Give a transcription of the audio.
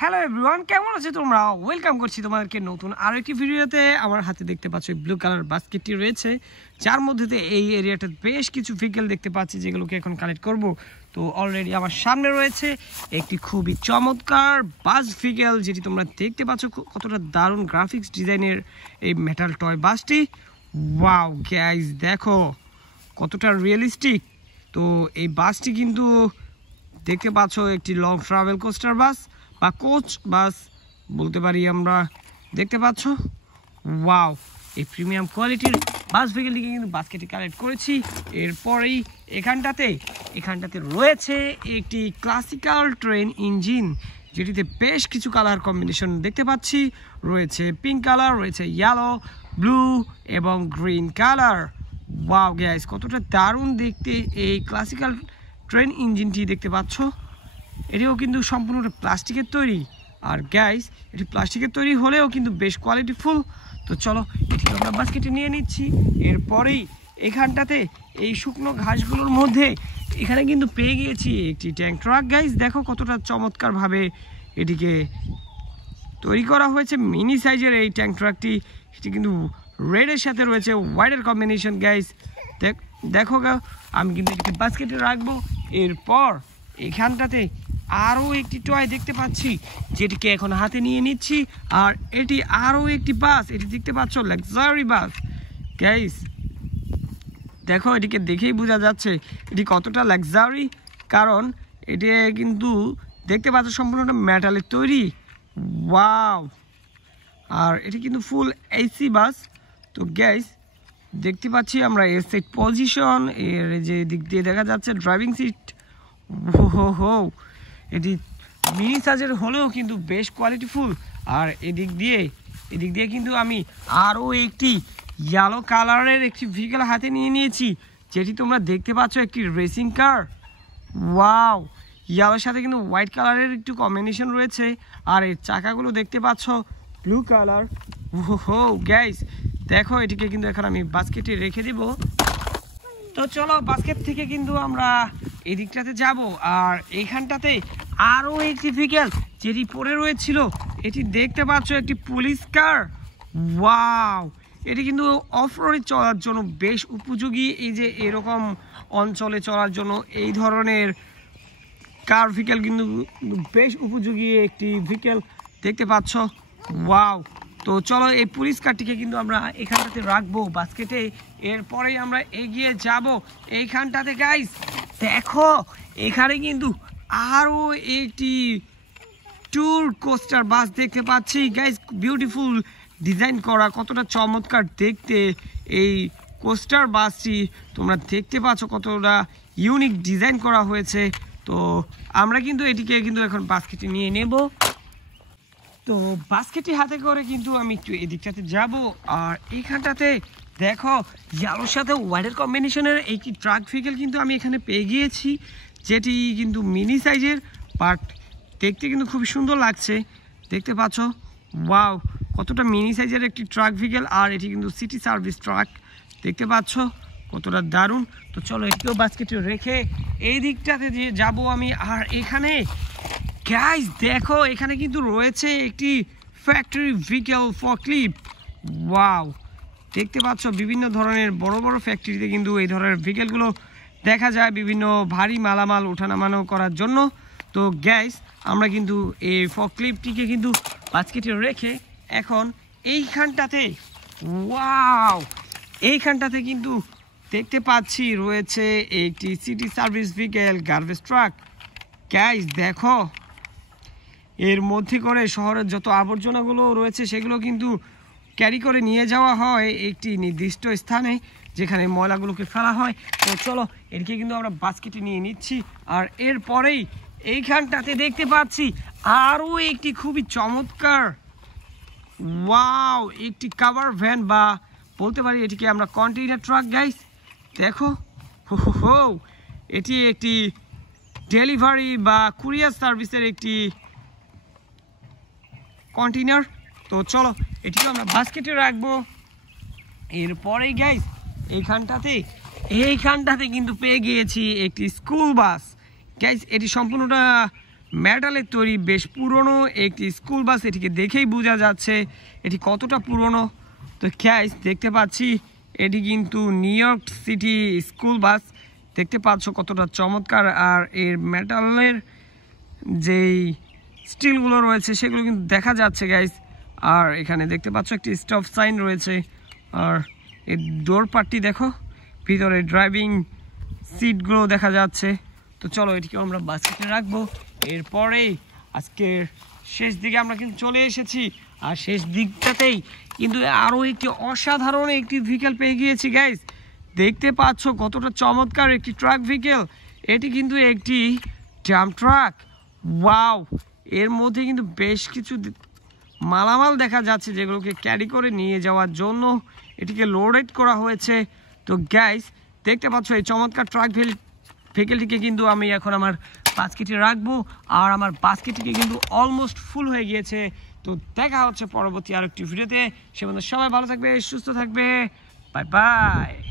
Hello everyone, কেমন আছো তোমরা? ওয়েলকাম করছি তোমাদেরকে নতুন আরো একটি ভিডিওতে। আমার হাতে দেখতে পাচ্ছ ব্লু কালার বাস্কেটটি রয়েছে, যার মধ্যে এই এরিয়াটাতে বেশ কিছু ভেহিকেল দেখতে পাচ্ছি যেগুলোকে এখন কালেক্ট করব। তো অলরেডি আমার সামনে রয়েছে একটি খুবই চমৎকার বাস ভেহিকেল, যেটি তোমরা দেখতে পাচ্ছ কতটা দারুণ গ্রাফিক্স ডিজাইনের এই মেটাল টয় বাসটি। ওয়াও গাইস, দেখো কতটা রিয়েলিস্টিক। তো এই বাসটি কিন্তু দেখতে পাচ্ছ একটি লং ট্রাভেল কোস্টার বাস বা কোচ বাস বলতে পারি আমরা। দেখতে পাচ্ছ ওয়াও, এই প্রিমিয়াম কোয়ালিটির বাস ভেহিকেলটিকে কিন্তু বাস্কেটে কালেক্ট করেছি। এরপরেই এখানটাতে রয়েছে একটি ক্লাসিক্যাল ট্রেন ইঞ্জিন, যেটিতে বেশ কিছু কালার কম্বিনেশন দেখতে পাচ্ছি। রয়েছে পিঙ্ক কালার, রয়েছে ইয়েলো, ব্লু এবং গ্রিন কালার। ওয়াও গাইস, কতটা দারুণ দেখতে এই ক্লাসিক্যাল ট্রেন ইঞ্জিনটি দেখতে পাচ্ছ। এটিও কিন্তু সম্পূর্ণটা প্লাস্টিকের তৈরি, আর গাইস এটি প্লাস্টিকের তৈরি হলেও কিন্তু বেশ কোয়ালিটিফুল। তো চলো এটিকে আমরা বাস্কেটে নিয়ে নিচ্ছি। এরপরেই এখানটাতে এই শুকনো ঘাসগুলোর মধ্যে এখানে কিন্তু পেয়ে গিয়েছি একটি ট্যাঙ্ক ট্রাক। গাইস দেখো কতটা চমৎকারভাবে এটিকে তৈরি করা হয়েছে। মিনি সাইজের এই ট্যাঙ্ক ট্রাকটি, এটি কিন্তু রেডের সাথে রয়েছে হোয়াইটের কম্বিনেশন। গাইস দেখো আমি কিন্তু এটিকে বাস্কেটে রাখবো। এরপর এখানটাতে আরও একটি টয় দেখতে পাচ্ছি, যেটিকে এখন হাতে নিয়ে নিচ্ছি। আর এটি আরও একটি বাস, এটি দেখতে পাচ্ছ লাক্সারি বাস। গাইস দেখো এটিকে দেখেই বোঝা যাচ্ছে এটি কতটা লাক্সারি, কারণ এটি কিন্তু দেখতে পাচ্ছ সম্পূর্ণটা মেটালের তৈরি। ওয়াও, আর এটি কিন্তু ফুল এসি বাস। তো গাইস দেখতে পাচ্ছি আমরা এর সিট পজিশন, এর যে দিক দিয়ে দেখা যাচ্ছে ড্রাইভিং সিট। হো এটি মিনি সাইজের হলেও কিন্তু বেশ কোয়ালিটিফুল। আর এদিক দিয়ে কিন্তু আমি আরও একটি ইয়েলো কালারের একটি ভেহিকেল হাতে নিয়ে নিয়েছি, যেটি তোমরা দেখতে পাচ্ছ একটি রেসিং কার। ওয়াও, ইয়েলোর সাথে কিন্তু হোয়াইট কালারের একটু কম্বিনেশন রয়েছে। আর এর চাকাগুলো দেখতে পাচ্ছ ব্লু কালার। হো গাইস দেখো এটিকে কিন্তু এখন আমি বাস্কেটে রেখে দিব। তো চলো বাস্কেট থেকে কিন্তু আমরা এই দিকটাতে যাব। আর এইখানটাতে আরও একটি ভেহিকেল যেটি পড়ে রয়েছিল, এটি দেখতে পাচ্ছ একটি পুলিশ কার। ওয়াও, এটি কিন্তু অফ রোডে চলার জন্য বেশ উপযোগী। এই যে এরকম অঞ্চলে চলার জন্য এই ধরনের কার ভেহিকেল কিন্তু বেশ উপযোগী একটি ভেহিকেল দেখতে পাচ্ছ। ওয়াও, তো চলো এই পুলিশ কারটিকে কিন্তু আমরা এখানটাতে রাখবো বাস্কেটে। এরপরেই আমরা এগিয়ে যাব এইখানটাতে। গাইস দেখো এখানে কিন্তু আরও একটি ট্যুর কোস্টার বাস দেখতে পাচ্ছি। গাইস বিউটিফুল ডিজাইন করা, কতটা চমৎকার দেখতে এই কোস্টার বাসটি। তোমরা দেখতে পাচ্ছ কতটা ইউনিক ডিজাইন করা হয়েছে। তো আমরা কিন্তু এটিকে কিন্তু এখন বাস্কেটে নিয়ে নেব। তো বাস্কেটটি হাতে করে কিন্তু আমি একটু এদিকটাতে যাব। আর এইখানটাতে দেখো ইয়েলোর সাথে হোয়াইটের কম্বিনেশনের একটি ট্রাক ভেহিকেল কিন্তু আমি এখানে পেয়ে গিয়েছি, যেটি কিন্তু মিনি সাইজের, বাট দেখতে কিন্তু খুব সুন্দর লাগছে। দেখতে পাচ্ছ ওয়াও, কতটা মিনি সাইজের একটি ট্রাক ভেহিকেল। আর এটি কিন্তু সিটি সার্ভিস ট্রাক, দেখতে পাচ্ছ কতটা দারুণ। তো চলো এটিকেও বাস্কেটে রেখে এই দিকটাতে যাব আমি। আর এখানে গাইস দেখো এখানে কিন্তু রয়েছে একটি ফ্যাক্টরি ভেহিকেল ফরক্লিফট। ওয়াও, দেখতে পাচ্ছ বিভিন্ন ধরনের বড় বড় ফ্যাক্টরিতে কিন্তু এই ধরনের ভেহিকেলগুলো দেখা যায় বিভিন্ন ভারী মালামাল ওঠানামানো করার জন্য। তো গাইস আমরা কিন্তু এই ফরক্লিফটটিকে কিন্তু বাস্কেটে রেখে এখন এইখানটাতে, ওয়াও এইখানটাতে কিন্তু দেখতে পাচ্ছি রয়েছে একটি city service vehicle garbage truck. Guys দেখো এর মধ্যে করে শহরের যত আবর্জনাগুলো রয়েছে সেগুলো কিন্তু ক্যারি করে নিয়ে যাওয়া হয় একটি নির্দিষ্ট স্থানে, যেখানে ময়লাগুলোকে ফেলা হয়। তো চলো এটিকে কিন্তু আমরা বাস্কেটে নিয়ে নিচ্ছি। আর এরপরেই এইখানটাতে দেখতে পাচ্ছি আরও একটি খুবই চমৎকার, ওয়াও একটি কাভার ভ্যান বা বলতে পারি এটিকে আমরা কন্টেইনার ট্রাক। গাইস দেখো হো এটি একটি ডেলিভারি বা কুরিয়ার সার্ভিসের একটি কন্টেইনার। তো চলো এটিকে আমরা বাস্কেটে রাখবো। এরপরেই গাইস এইখানটাতে কিন্তু পেয়ে গিয়েছি একটি স্কুল বাস। গাইস এটি সম্পূর্ণটা মেটালের তৈরি বেশ পুরনো একটি স্কুল বাস। এটিকে দেখেই বোঝা যাচ্ছে এটি কতটা পুরনো। তো গাইস দেখতে পাচ্ছি এটি কিন্তু new York city school bus. দেখতে পাচ্ছ কতটা চমৎকার, আর এর মেটালের যেই স্টিলগুলো রয়েছে সেগুলো কিন্তু দেখা যাচ্ছে গাইস। আর এখানে দেখতে পাচ্ছ একটি স্টপ সাইন রয়েছে, আর এর ডোর পার্টটি দেখো, ভিতরে ড্রাইভিং সিটগুলো দেখা যাচ্ছে। তো চলো এটিকে আমরা বাস্কেটে রাখবো। এরপরেই আজকের শেষ দিকে আমরা কিন্তু চলে এসেছি, আর শেষ দিকটাতেই কিন্তু আরও একটি অসাধারণ একটি ভেহিকেল পেয়ে গিয়েছি গাইস। দেখতে পাচ্ছ কতটা চমৎকার একটি ট্রাক ভেহিকেল। এটি কিন্তু একটি ডাম্প ট্রাক। ওয়াও, এর মধ্যে কিন্তু বেশ কিছু মালামাল দেখা যাচ্ছে যেগুলোকে ক্যারি করে নিয়ে যাওয়ার জন্য এটিকে লোডেড করা হয়েছে। তো গাইস দেখতে পাচ্ছ এই চমৎকার ট্রাক ভেহিকেলটিকে কিন্তু আমি এখন আমার বাস্কেটে রাখবো, আর আমার বাস্কেটটিকে কিন্তু অলমোস্ট ফুল হয়ে গিয়েছে। তো দেখা হচ্ছে পরবর্তী আরেকটি ভিডিওতে। সে পর্যন্ত সবাই ভালো থাকবে, সুস্থ থাকবে। Bye bye.